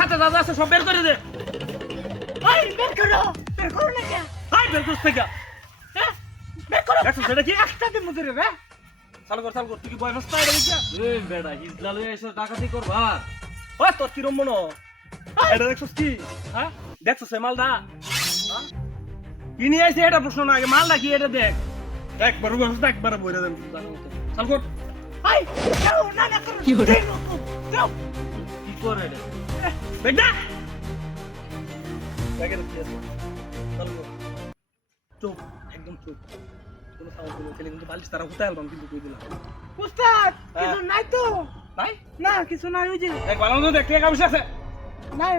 সাথে দাদা আছে সব বের করে দে। ওই বের করো না কে হাই বের করছ থেকে। হ্যাঁ বের করো দেখছ সেটা কি? একটা দিন মজুরি রে চালু কর তুই কি বয় ফসতা এটা দিছ? এই বেটা হিজলা লই এসে ডাকাতি করবা ওই তোর কি রম্বন এটা দেখছস কি? হ্যাঁ দেখছস এই মালটা? হ্যাঁ কি নিয়ে আইছে এটা প্রশ্ন না, আগে মালটা কি এটা দেখ। একবার ফসতা একবার বইরা দেন চালু কর। ওই যাও না করো কি হরে যাও কি করে রে দেখ না ব্যাগের কি আছে চালু কর। চুপ একদম চুপ, কোনো সাউন্ড করবে ছেলে কিন্তু বালিশ তারা হতে অ্যালবাম কিন্তু কই দিলাম উস্তাদ কিছু নাই তো তাই না কিছু নাই ওই যে দেখ ভালো মতো দেখ কে কাবিস আছে। নাই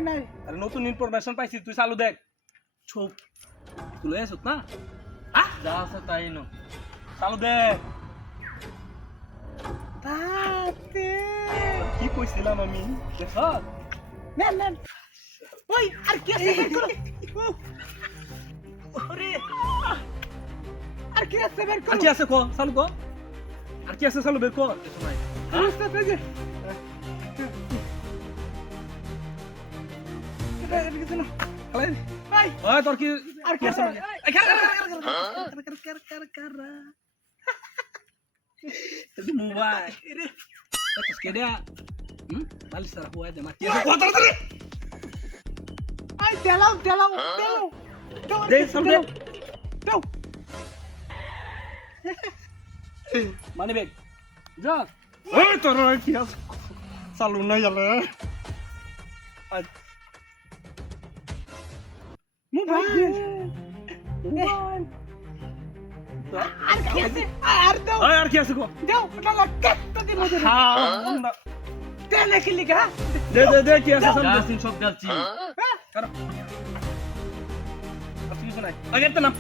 আরে নতুন ইনফরমেশন পাইছি তুই চালু দেখ। চুপ তুই লয়ে আসত না যা আছে তাই নো চালু দেখ। তাতে কি কইছিলাম আমি দেখছ? না ওই আর কি আছে বের করো ওরে আর কি আছে বের আর করো কি আছে কো চালু কর। আর কি আছে চালু বের কর। কিছু নাই উস্তাদ এই যে এটা কিছু না খালাই ভাই ওই তোর কি আর কি আছে এই খারা তুই মোবাইল রে দেখছ কে দেয়া বালিশ তারা হওয়া দে মা কি আছে কত তাড়াতাড়ি আই দেলাও দে সামনে দাও মানে বেগ যা ওই তোর কি আছে চালু নাই জালে আজ মোবাইল আর কি আছে আর দাও ওই আর কি আছে কো দাও ওটা লাগতে দি মজুরি হ্যাঁ তেলে কি লিখা দে কি আছে সামনে যাসিন সব গালছি করো আসি কিছু নাই আগে তো নাম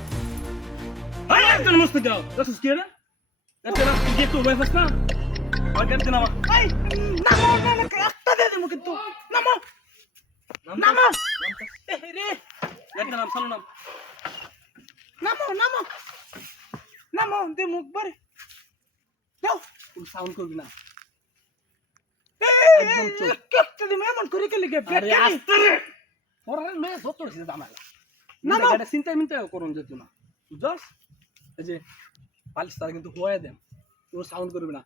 আয় একদম মস্ত যাও দেখছ কি রে দেখছ না কি তো ওই ফাস না আগে তো নাম এই নামো একটা দে দিমু কিন্তু নামো রে একদম নাম চালু নামো দে মুখ বারে দাও তুই সাউন্ড করবি না একদম চুপ কেটে দিমু এমন করে কে লিখে আরে আস্তে রে ওরে মে যত হইছে জামালা নামো। এটা চিন্তা করুন যেত না বুঝছস এই যে পালিশ তারা কিন্তু হয়ে দেন তোর সাউন্ড করবি না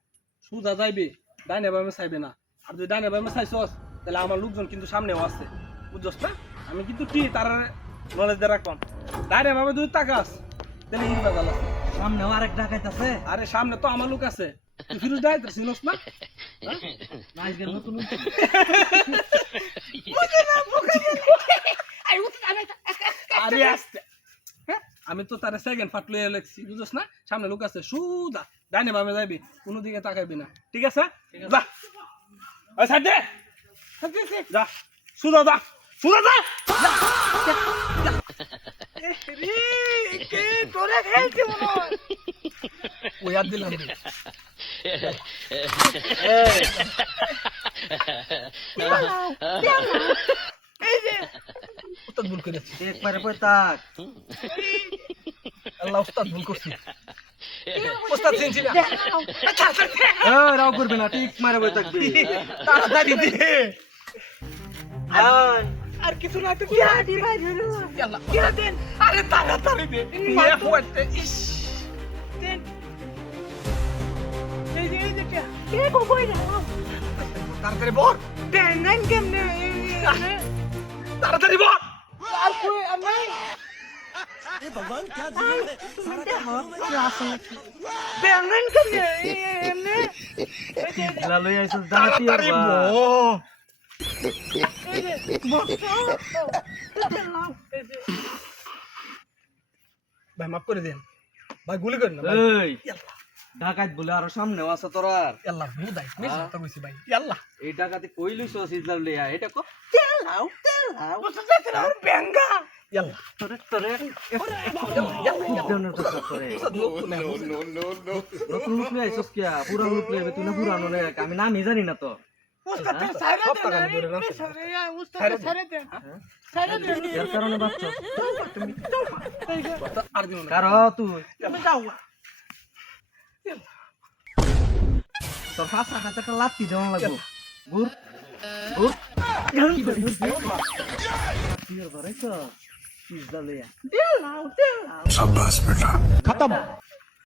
সুজা যাইবে ডাইনে বামে চাইবে না আর যদি ডাইনে বামে চাইছস তাহলে আমার লোকজন কিন্তু সামনেও আছে বুঝছস না আমি কিন্তু তার নলেজ দিয়ে রাখলাম ডাইনে বামে যদি তাকাস তাহলে ইনবা জাল আছে সামনে আরেক ডাকাত আছে আরে সামনে তো আমার লোক আছে তুই ফিরোজ ডাইতে চিনস না নাইস গেল নতুন আই উঠ আমি আরে আস্তে আমি তো তার সেকেন্ড ফাট লইয়া লেখছি বুঝছস না সামনে লোক আছে সুদা ডাইনে বামে যাইবি কোনো দিকে তাকাইবি না ঠিক আছে যা ওই সাইড দে যা সুদা যা রে কে তোরে খেলছি মনে হয় ওই আর দিলাম রে এই যে উস্তাদ ভুল করেছি একবারে পয় তাক আল্লাহ উস্তাদ ভুল করছি উস্তাদ চিনছি না রাও করবে না ঠিক মারে বই থাকবে তাড়াতাড়ি দে আর কিছু না তো কি আদি ভাই ধরো আল্লাহ কি দেন আরে তাড়াতাড়ি দে নিয়ে হইতে ইস দেন এই যে কে কই না তাড়াতাড়ি বল দেন নাইন কেমনে তাড়াতাড়ি বল আর কই আমি দেন নাইন কেমনে এমনে হিজলা লই আইছস ডাকাতি তাড়াতাড়ি করবা বল এই যে ভাই মাফ করে দেন ভাই গুলি করেন না ভাই এই ডাকাত বলে আরো সামনেও আছে তোরার আল্লাহ বুদাই মিস কথা কইছি ভাই আল্লাহ এই ডাকাতি কই লইছস হিজলা লইয়া এটা কো তেলাও বুঝতে তেলাও বেঙ্গা আল্লাহ তোরে তোরে নতুন লুক লই আইছস কিয়া পুরান লুক লইবে তুই না পুরানো লই আমি নামই জানি না তো উস্তাদ সাইরা দেন উস্তাদ সাইরা দেন সাইরা দেন এর কারণে বাচ্চ আর দিন না কার তুই যাও তোর ফাঁসা খাতে একটা লাত্তি দেওয়া লাগবো ঘুর ঘুর তুই ধরেছ পিস দালে দিল নাও शाबाश बेटा খতম